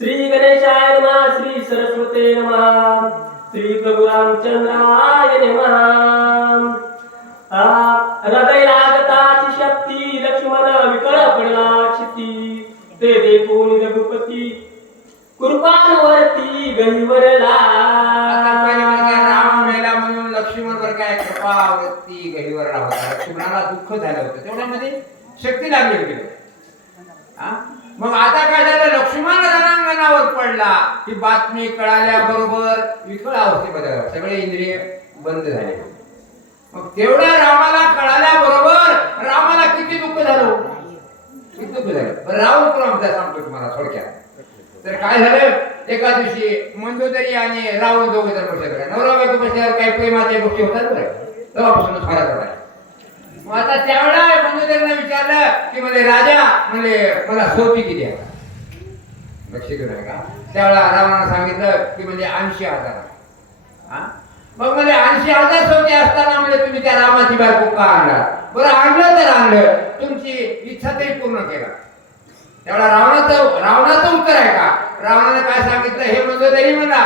श्री गणेशाय नमः, श्री सरस्वते नमः, श्री प्रभु रामचंद्राय नमः. हृदय लागताची शक्ती लक्ष्मण विकळ पडला चित्ती, ते देखून रघुपती कृपावरती गहिवरला. राम मेला म्हणून लक्ष्मण वर काय कृपावरती गहिवरला होता. लक्ष्मणाला दुःख झालं होतं, तेवढ्यामध्ये शक्ती लागली होती. मग आता काय झालं, लक्ष्मण रणांगणावर पडला. ही बातमी कळाल्याबरोबर विकळ अवस्थेमध्ये सगळे इंद्रिय बंद झाले. मग तेवढं रामाला कळाल्याबरोबर रामाला किती दुःख झालं, किती दुःख झालं. रावण कोण आमचा सांगतो तुम्हाला थोडक्यात. तर काय झालं, एका दिवशी मंदोदरी आणि रावण दोघे जण बसले. नवरा बायको बसल्यावर काही प्रेमाच्या गोष्टी होतात बरं, तेव्हापासूनच फरक पडायला. मग आता त्यावेळेला मंदोदरीने विचारलं की म्हणजे राजा म्हणजे मला सोबती किती आहे, लक्ष घेऊ नका. त्यावेळेला रावणानं सांगितलं की म्हणजे 80,000. मग म्हणजे 80,000 सोबती असताना म्हणजे तुम्ही त्या रामाची बायको का आणला. बरं आणलं तर आणलं, तुमची इच्छा तरी पूर्ण केला. त्यावेळेला रावणाचं उत्तर आहे का, रावणाने काय सांगितलं, हे मंदोदरी म्हणला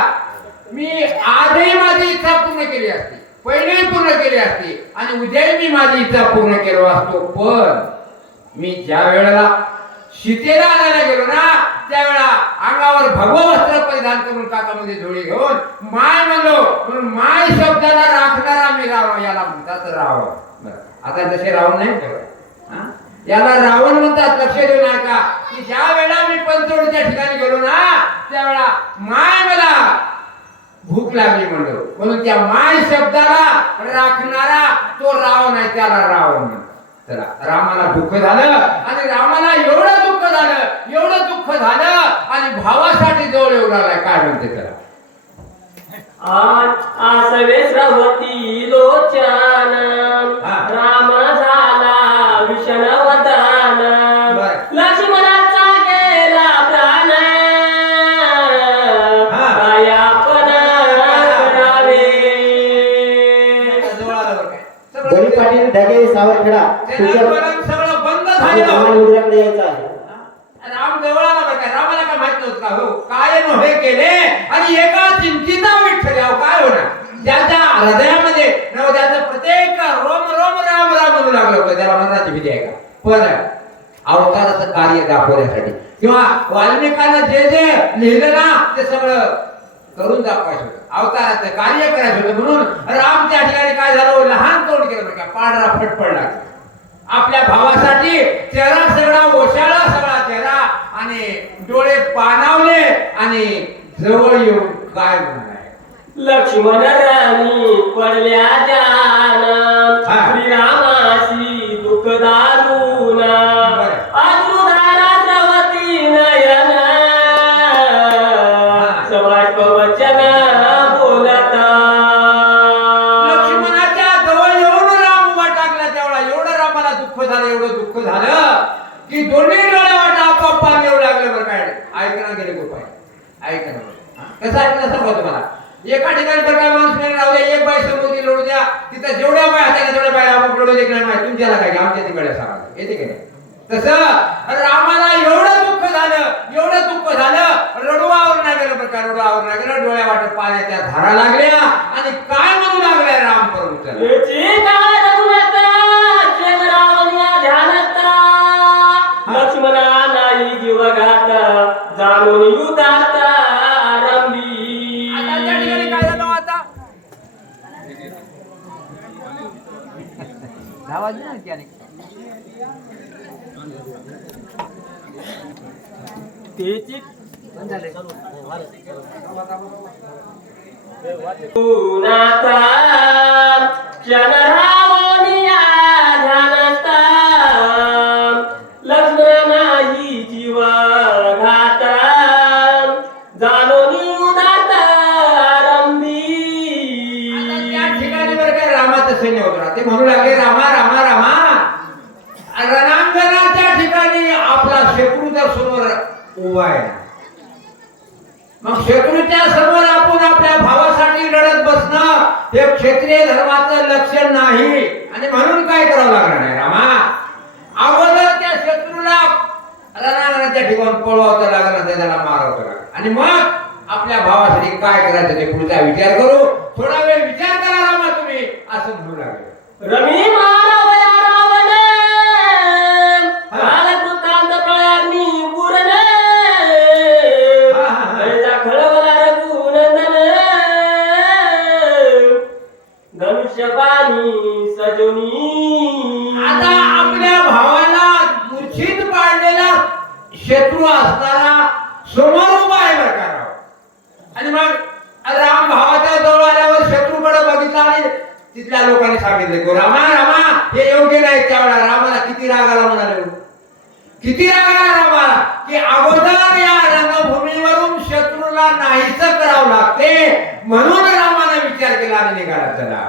मी आजही माझी इच्छा पूर्ण केली असती, पहिलेही पूर्ण केली असती आणि उद्याही मी माझी इच्छा पूर्ण केलो असतो. पण मी ज्या वेळेला सीतेला आणायला गेलो ना, त्यावेळेला अंगावर भगवं वस्त्र परिधान करून काकामध्ये झोळी घेऊन माय म्हणलो, म्हणून माय शब्दाला राखणारा मी रावण, याला म्हणतात रावण. आता जसे रावण नाही करत, याला रावण म्हणतात. लक्ष देऊ नका की ज्या वेळेला मी पंचवडीच्या ठिकाणी गेलो ना, त्यावेळेला माय मला भूक लागली म्हणलो, म्हणून त्या माय शब्दाला राखणारा तो रावण आहे, त्याला रावण म्हणतात. चला, रामाला दुःख झालं आणि रामाला एवढं दुःख झालं आणि भावासाठी जवळ येऊ लागलाय. काय म्हणते त्याला, आसवे श्रवती लोचन राम झाला विषणवदन, लक्ष्मणाचा गेला प्राण काया पण करावे. बळी पाटील ढगे सावरखेडा सगळं बंद झालं. राम जवळ आला बरं का. रामाला काय माहित नव्हतं का, हो काय नव्हे केले आणि एका चिंतिता विठ्ठल्यावर काय होणार. ज्याच्या हृदयामध्ये नवद्याचं प्रत्येक रोम रोम राम राम म्हणू लागलं होतं, त्याला मनाची भीती आहे का. पण अवताराचं कार्य दाखवण्यासाठी किंवा वाल्मिकांना जे जे लिहिलं ना ते सगळं करून दाखवायचं होतं, अवताराचं कार्य करायचं होतं. म्हणून राम त्या ठिकाणी काय झालं, लहान तोंड केलं बरं का, पांढरा फटफड लागला. आपल्या भावासाठी चेहरा सगळा ओशाळा, सगळा चेहरा आणि डोळे पाणावले आणि जवळ येऊन काय म्हणाले, लक्ष्मण राणी पडल्या जान श्रीरामाशी दुःख दारुण, अश्रुधारा स्रवती नयन समाज वचन बोलत. लक्ष्मणाच्या जवळ येऊन राम उभा टाकला. तेवढा एवढं रामाला दुःख झालं, एवढं दुःख झालं की दोन्ही डोळ्यावर आपोआप पाणी येऊ लागलं. बरं काय ऐकणं गेले गोपाय, ऐकणं कसं ऐकणं सांगतो तुम्हाला. एका ठिकाणी तर काय माणूस नाही राहू द्या, एक बाई समोर लोडू द्या, तिथं जेवढ्या बाय हाताला तेवढ्या बाय आपण लोडू देखील नाही, तुमच्याला काय आमच्या तिकडे सांगा येते की नाही. तसं रामाला एवढं दुःख झालं, रडवावर नाही गेलं. बरं का, रडवावर नाही गेलं, डोळ्या वाटत पाण्याच्या धारा लागल्या आणि काय म्हणू लागल्या राम करून लक्ष्मणा नाही जीवघात जाणून युगात रंबी. आता त्या ठिकाणी काय झालं, आता आवाज नाही त्याने तेची नाता क्षणरावणिया झानस्ता, लक्ष्मण नाही जीव घात जाणून युगात रंबी. त्या ठिकाणी बरं काय रामाचं सैन्य होतं, ते म्हणू लागले रामा रामा रामा. रणांगणाच्या ठिकाणी आपला शत्रू जर समोर उभा आहे, मग शत्रूच्या समोर आपण आपल्या भावासाठी लढत बसणं हे क्षत्रिय धर्माचं लक्षण नाही. आणि म्हणून काय करावं लागणार आहे रामा, अगोदर त्या शत्रूला रणांगणाच्या ठिकाणी पळवावं लागलं तर त्याला मारावं लागलं. आणि मग आपल्या भावासाठी काय करायचं ते पुढचा विचार करू. थोडा वेळ विचार करा रामा तुम्ही, असं म्हणू लागले. रमी मानवया रावण कालकृतांत प्रयाग्नी पूर्ण त्याचा खळवला रघुनंदन धनुष्यबाणी सजोनी. आता आपल्या भावाला मूर्छित पाडलेला शत्रू असताना समोर उभा आहे बरं का राव. आणि मग राम भावाच्या जवळ आल्यावर शत्रूकडे बघितला आणि तिथल्या लोकांनी सांगितले की रामा रामा हे योग्य नाही. त्यावेळेला रामाला किती राग आला म्हणाले, किती राग आला रामाला, की अगोदर या रंगभूमीवरून शत्रूला नाहीच करावं लागते म्हणून रामाने विचार केला आणि निघाला. चला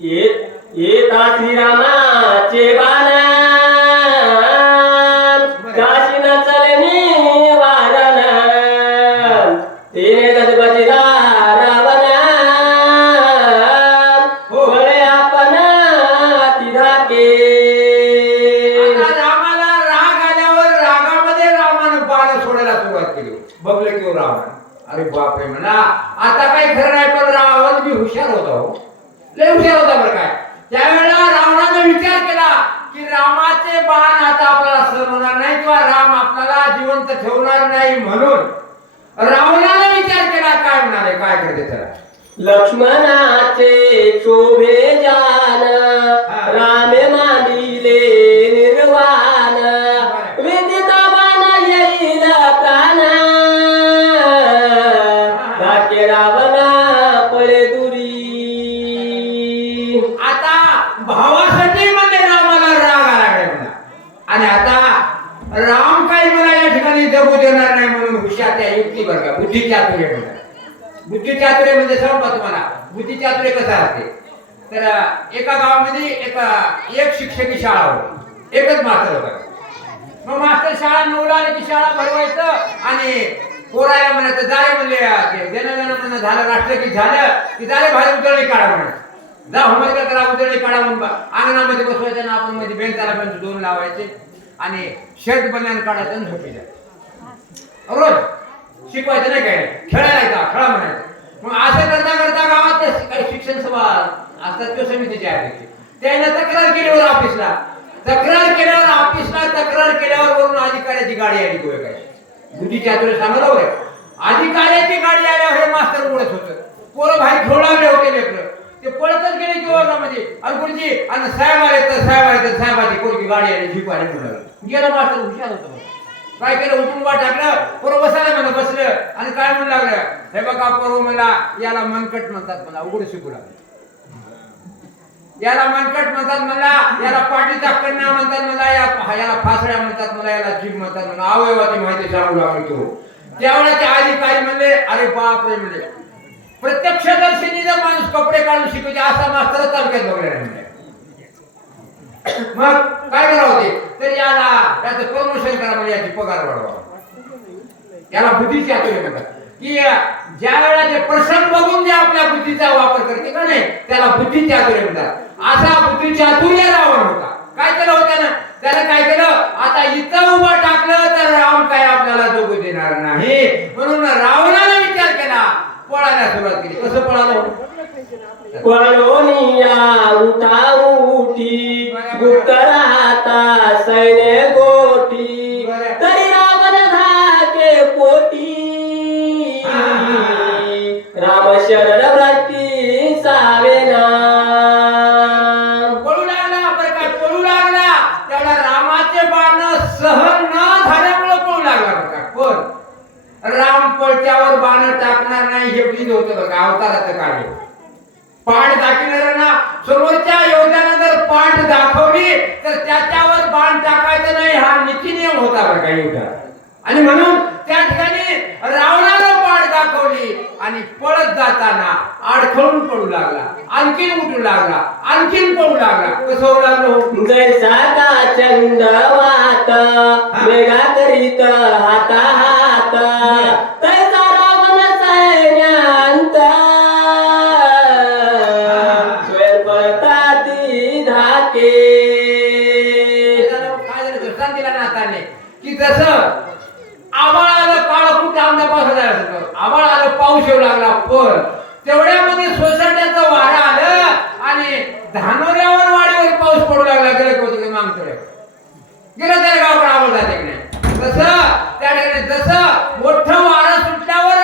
येता श्रीरामाचे बाण काशी न चलनी वारण तिने गजबजला रावण बळे आपण तिधाके. आता रामाला राग आल्यावर रागामध्ये रामानं बाण सोडायला सुरुवात केली. बघलं की रावण, अरे बापरे म्हणा आता काय खरं नाही. पण रावण बी हुशार होता, हो लय हुशार होता बरं काय. त्यावेळेला रावणाने विचार केला की रामाचे बाण आता आपल्याला सहन होणार नाही किंवा राम आपल्याला जिवंत ठेवणार नाही. म्हणून रावणाने विचार केला, काय म्हणाले, काय करते चला. लक्ष्मणाचे शोभे जान रामे मांडिले निर्वाण विदिता बाण येईल प्राण धाके रावण पळे दुरी. आता भावासाठी म्हणजे रामाला राग आला म्हणा. आणि आता राम काही मला या ठिकाणी जगू देणार नाही म्हणून हुशार त्या युक्ती बरं का बुद्धी चातुर्य म्हणतात. बुद्धी चातुर्य म्हणजे सांगू तुम्हाला बुद्धी चातुर्य कसं असते. तर एका गावामध्ये एक शिक्षकी शाळा होती, एकच मास्तर होता. मग मास्तर शाळा निवडा आली की शाळा भरवायचं आणि पोरायला म्हणायचं झाले म्हणले देणं झालं राष्ट्रगीत झालं की झाले बाहेर उतरणी काढा म्हणायचं. जा होमवर्क करा, उतरणी काढा म्हणून अंगणामध्ये बसवायचं ना आपण मध्ये बेंचाला बेंच दोन लावायचे आणि शर्ट बनियान काढायचं आणि झोपी जायचं. रोज शिकवायचं नाही काय, खेळायला येतात खेळा म्हणायचं. मग असं करता करता गावात काही शिक्षण सभा असतात किंवा समितीचे अध्यक्ष त्याने तक्रार केल्यावर ऑफिसला तक्रार केल्यावर वरून अधिकाऱ्याची गाडी आली गोय काय बुद्धी चातुर्य सांगलं होय. अधिकाऱ्याची गाडी आल्यावर हे मास्तर उडत होतं. पोरं बाहेर खेळू लागले होते लेकरं, ते पळतच गेले की वर्गामध्ये आणि गुरुजी आणि साहेब आले तर साहेबाची पोरगी गाडी आली जीप आली म्हणून गेला. मास्तर हुशार होतं. काय केलं, उठून वा टाकलं, पोरं बसायला म्हणा बसलं आणि काय म्हणू लागलं, हे बघा पोरं मला याला मनकट म्हणतात, मला उघड शिकू लागलं. याला मनकट म्हणतात, मला याला पाठीचा कन्या म्हणतात, मला याला फासड्या म्हणतात, मला याला जीभ म्हणतात, मला अवयवाची माहिती सांगू लागलो. तो त्यावेळेला ते अधिकारी म्हणले, अरे बाप रे म्हणले, प्रत्यक्षदर्शीने जर माणूस कपडे काढून शिकवते असा मास्तर तालुक्यात बघलेला नाही. मग काय करावं ते, तर याला याचं प्रमोशन करा, म्हणजे याची पगार वाढवा. याला बुद्धीची चातुर्य म्हणतात. की ज्या वेळेला जे प्रसंग बघून जे आपल्या बुद्धीचा वापर करते का नाही त्याला बुद्धी चातुर्य म्हणतात. असा बुद्धी चातुर्य रावण होता. काय केलं होतं ना, त्याने काय केलं, आता इथं उभं टाकलं तर राम काय आपल्याला जगू देणार नाही म्हणून रावणाने विचार केला, पळायला सुरुवात केली. कसं पळालं, पळोनिया उठा उठी गुप्त राहता सैन्य गोटी तरी रावण धाके पोटी राम शरण व्रती सावेना. पळू लागला बरं काय, पळू लागला. त्याला रामाचे बाण सहन न झाल्यामुळे पळू लागला बरं का. पण राम पळत्यावर बाण टाकणार नाही हे ब्रीद होतं बघा अवताराचं कार्य. पाठ दाखविणाऱ्यांना समोरच्या योद्ध्यानं जर पाठ दाखवली तर त्याच्यावर बाण टाकायचं नाही हा नीती नियम होता बरं का युद्धात. आणि म्हणून त्या ठिकाणी रावणानं पाठ दाखवली आणि पळत जाताना अडखळून पडू लागला, आणखीन उठू लागला, आणखीन पळू लागला. कसं होऊ लागलो, जैसा का चंद वात वेगा करीत हाता हात तैसा रावण सैन्यांत स्वयं पळताती धाके. काय झालं दृष्टांत दिला नाताने की जसं पाऊस झाला असतो, आभाळ आलं, पाऊस येऊ लागला, पण तेवढ्यामध्ये सोसाट्याचं वारं आलं आणि धानोऱ्यावर वाडीवर पाऊस पडू लागला. गेलं को तिकडे मागतोड्या गेलं त्या गावाकडे आभाळ जाते की नाही. तसं त्या ठिकाणी जसं मोठं वारं सुटल्यावर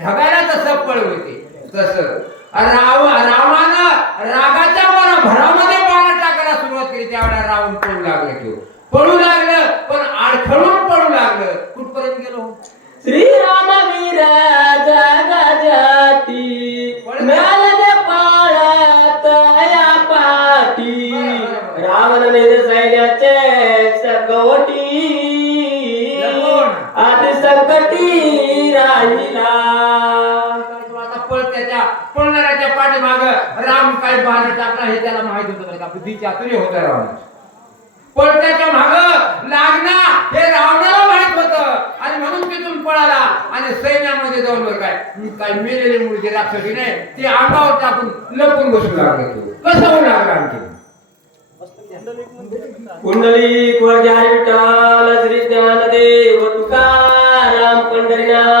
ढगाला जसं पळ होते, तसं रावणानं रागाच्या भरामध्ये पाण्यात टाकायला सुरुवात केली. त्यावेळेला रावण पळू लागलं, किंवा पळू लागलं, पण अडखळून पळू लागलं. कुठपर्यंत गेलो? श्रीराम वीर जगजाती मिळाले पाळत या पाठी रावणाने सैन्याचे सगवटी आधी संकटी राहिला. आता पळत्याच्या पळणाऱ्याच्या पाठीमाग राम काय बहाणं टाकला हे त्याला माहित होतं का? बुद्धीच्या आतुरी होतं रावण. पळत्याच्या माग लागणार हे रावणाला माहित होतं आणि म्हणून तिथून पळाला आणि सैन्यामध्ये जाऊन काय मेलेली मुलगी राक्षसी नाही ती अंगावर टाकून लपून बसू लागला. कसं होऊ लागला? आणखी कुंडली विठ्ठल श्री ज्ञानदेव तुकाराम पंढरीनाथ